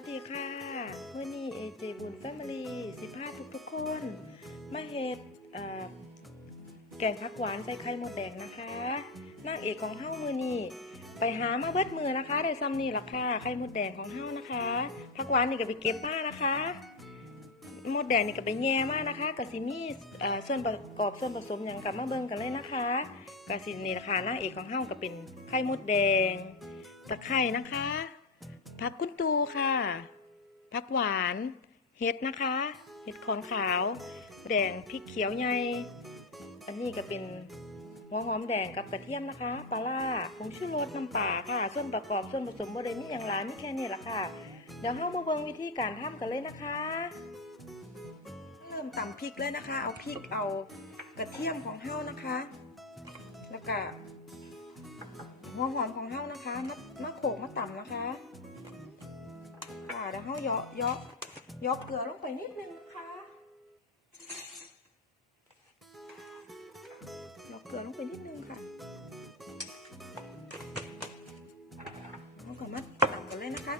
วัสดีค่ะมื่อนี้เอเจบุญแฟมิลี่สิพาทุกทุกๆคนมาเฮ็ดแกงผักหวานใส่ไข่มดแดงนะคะนางเอกของเฮ้ามือนี้ไปหามาเบิดมือนะคะได้ซ้ำนี่ล่ะค่ะไข่มดแดงของเฮ้านะคะผักหวานนี่ก็ไปเก็บมานะคะมดแดงนี่ก็ไปแย่มานะคะกะสิมีเอ่อส่วนประกอบส่วนผสมอย่างกับมาเบิ่งกันเลยนะคะกะสินี่ราคานางเอกของเฮ้าก็เป็นไข่มดแดงตะไคร่นะคะ ผักกุ้นตูค่ะ ผักหวาน เห็ดนะคะ เห็ดขอนขาว แดงพริกเขียวใหญ่อันนี้ก็เป็นหัวหอมแดงกับกระเทียมนะคะ ปลาล่าผงชูรสน้ำปลาค่ะ ส่วนประกอบส่วนผสมบริเวณนี้อย่างไรไม่แค่นี้ละค่ะ เดี๋ยวเรามาเบิ่งวิธีการทำกันเลยนะคะ เริ่มตำพริกเลยนะคะ เอาพริกเอากระเทียมของเฮ้านะคะ แล้วก็หัวหอมของเฮ้านะคะ มามาโขกมาตำนะคะ ค่ะเดี๋ยวเขาเยาะเยาะเยาะเกลือลงไปนิดนึงนะคะเยาะเกลือลงไปนิดนึงค่ะเราก็มาตำกันเลยนะคะ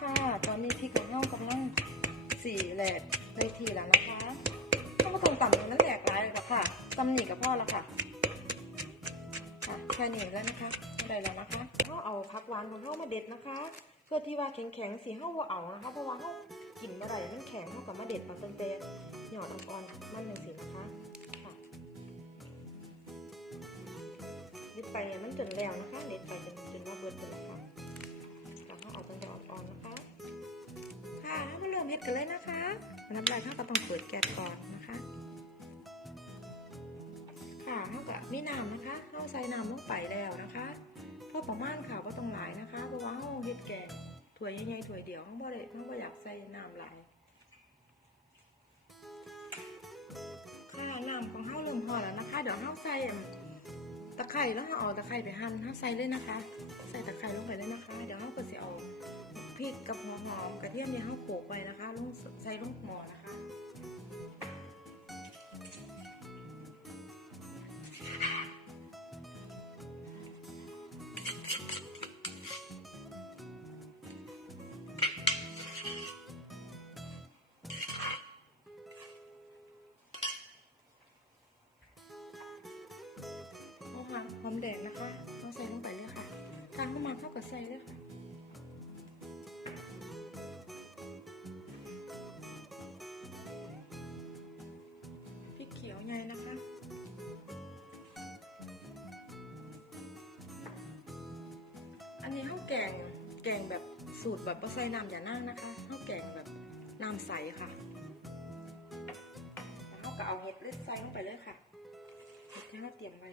ค่ะตอนนี้พริกของเรากำลังสีแหลกเลยทีแล้วนะคะ ตำหนิกับพ่อแล้วค่ะค่ะแค่นี้แล้วนะคะได้แล้วนะคะเขาเอาผักหวานของเขามาเด็ดนะคะ เพื่อที่ว่าแข็งๆสีเขาว่าเอานะคะเพราะว่าเขากินเมื่อไหร่มันแข็งเขากับมาเด็ดมาเต็มๆหยอดอ่อนๆนั่นหนึ่งสินะคะค่ะเด็ดไปเนี่ยมันจนแล้วนะคะ เด็ดไปจนจนว่าเบิดเลยนะคะแล้วเขาเอาตั้งแต่อ่อนๆนะคะ ค่ะถ้ามาเริ่มเฮ็ดกันเลยนะคะน้ำลายเขาก็ต้องเปิดแก๊สก่อนนะคะ ค่ะเท่ากับมีน้ำนะคะเราใส่น้ำลงไปแล้วนะคะพอประมาณค่ะว่าตรงหลายนะคะเพราะว่าเราเฮ็ดแกงถ้วยใหญ่ๆถ้วยเดียวเราบ่ได้เราบ่อยากใส่น้ำหลายค่ะน้ำของเราเริ่มพอแล้วนะคะ เดี๋ยวเราใส่ตะไคร้แล้วเราเอาตะไคร้ไปหั่นเราใส่เลยนะคะ ใส่ตะไคร้ลงไปเลยนะคะ เดี๋ยวเราก็จะเอาพริกกับหัวหอมกระเทียมเนี่ยเราโขลกไปนะคะลงใส่ลงหม้อนะคะ ค่ะหอมแดงนะคะต้องใส่ลงไปเลยค่ะทางเข้ามาเข้ากับใส่เลยค่ะพริกเขียวไงนะคะ อันนี้ข้าวแกงแกงแบบสูตรแบบบ่ใส่น้ำอย่านั่งนะคะข้าวแกงแบบน้ำใสค่ะแล้วเขาก็เอาเห็ดเล็ดใส่ลงไปเลยค่ะเห็ดที่เราเตรียมไว้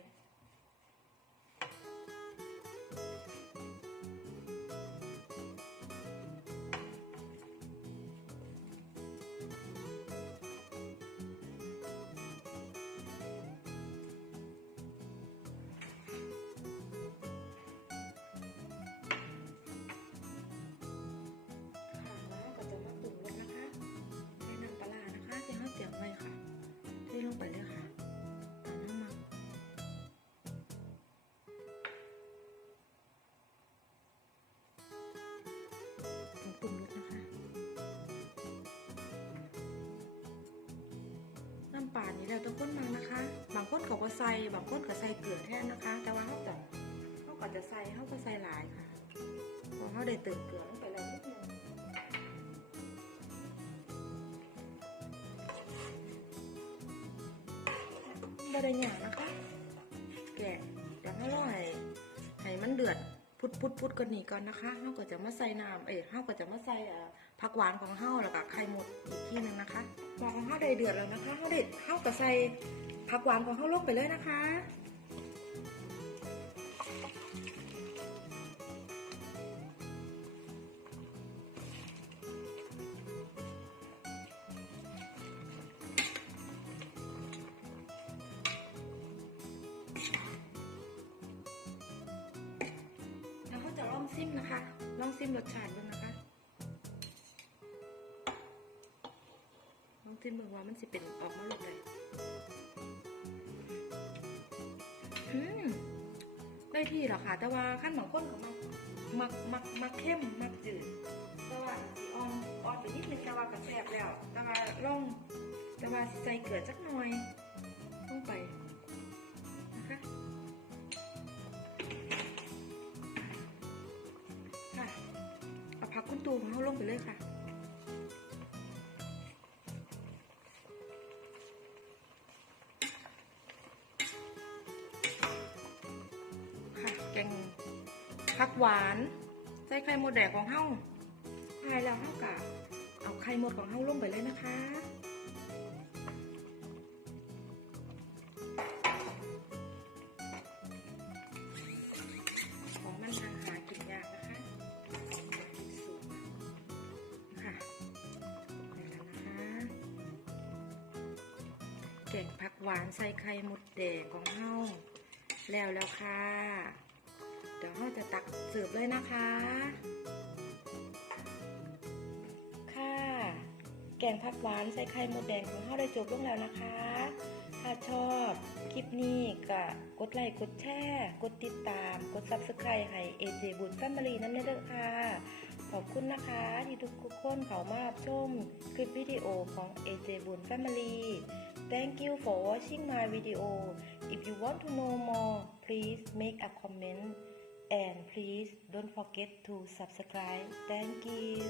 ปลานี่แล้วแต่คนมานะคะ บางคนเขาก็ใส่บางคนก็ใส่เกลือแทนนะคะ แต่ว่าเขาจะเขาก็จะใส่เขาก็ใส่หลายค่ะพราะเขาได้เติมเกลือลงไปแล้วนิดนึงบริหยางนะคะ แกะเดี๋ยวให้รอให้ให้มันเดือดพุดพุดพุดก่อนนี้ก่อนนะคะเฮาก็จะมาใส่น้ำเอ้ยเฮาก็จะมาใส่ผักหวานของเฮาแล้วก็ไข่หมด ได้เดือดแล้วนะคะเฮาได้เฮาก็ใส่ผักหวานของเฮาลงไปเลยนะคะแล้วเขาจะลองซิมนะคะ ลองซิมรสชาติดูนะคะ ลองซิมดูว่ามันสิเป็นออกมาหรือไงอืมได้ที่หรอค่ะ แต่ว่าขั้นบางคนก็มักมักมักมักเข้มมักจืดแต่ว่าสีอ่อนอ่อนไปนิดนึงแต่ว่ากระแซบแล้วแต่ว่าล่องแต่ว่าใส่เกลือจักหน่อยลงไปนะคะค่ะเอาผักกุ้นตูของเขาลงไปเลยค่ะ ค่ะแกงผักหวาน ใส่ไข่มดแดงของเฮาทายแล้วเฮากะเอาไข่มดของเฮาลงไปเลยนะคะของมันทางหากินยากนะคะค่ะได้แล้วนะคะแกงผักหวานใส่ไข่มดแดงของเฮาแล้วแล้วค่ะ เดี๋ยวเราจะตักเสิร์ฟเลยนะคะ ค่ะ แกงผักหวานใส่ไข่มดแดงของเราได้จบลงแล้วนะคะ ถ้าชอบคลิปนี้ก็กดไลค์กดแชร์กดติดตาม กด subscribe ให้ AJ บุญ Family นั่นเด้อค่ะ ขอบคุณนะคะที่ทุกคนเขามารับชมคลิปวิดีโอของ AJ บุญ Family Thank you for watching my video If you want to know more please make a comment and please don't forget to subscribe. Thank you